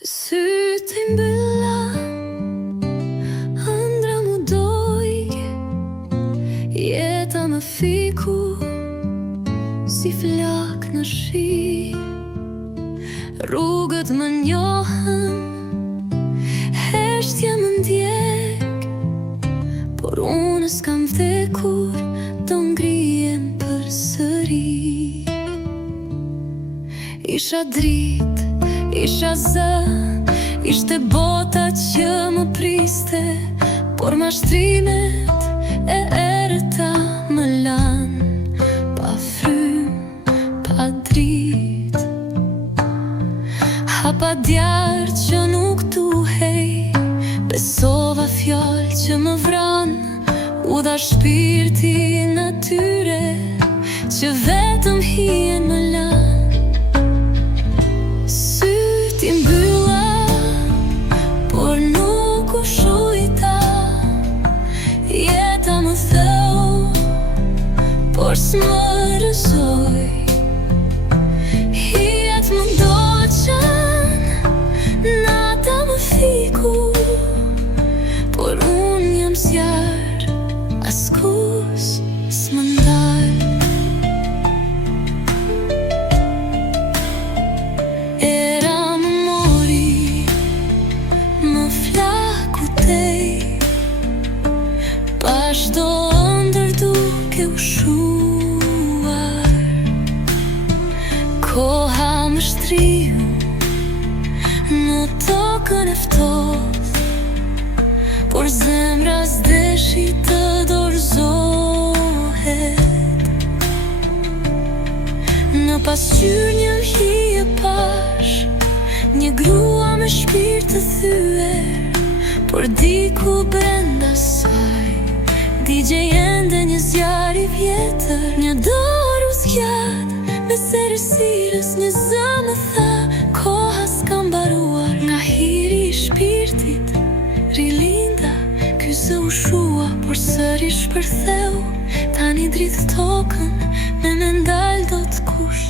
Sytë i mbylla, ëndra mu doj, jeta më fiku, si flak në shi. Rrugët më njohën, heshtja më ndjek, por unë s'kam vdekur, do ngrihem përsëri. Isha dritë, isha zë, ishte bota që më priste, por mashtrimet e erëta më lanë, pa frym, pa dritë. Hapa djarë që nuk duhej, besova fjallë që më vranë, u dha shpirti natyre që vetëm hien më lanë. Sytë i mbylla, por nuk u shujta, jeta më theu, por s'më rëzoj. Hijet më ndoqën, nata më fiku, por unë jam zjarë, askus s'më ndalë. Era më mori, më flaku tej, pa shdo ëndër duke u shuar. Koha më shtriu në tokën e ftohtë, por zemra s'deshi të dorëzohet. Në pasqyrë një hije pash, një grua me shpirt të thyer, por diku brenda saj digjej ende një zjarr i vjetër. Një dorë u zgjat me serësirës, një zë më tha, koha s'ka mbaruar. Nga hiri i shpirtit rilinda, ky zë u shua, por sërish përtheu, tani dritë tokën, me ndal do t'kush.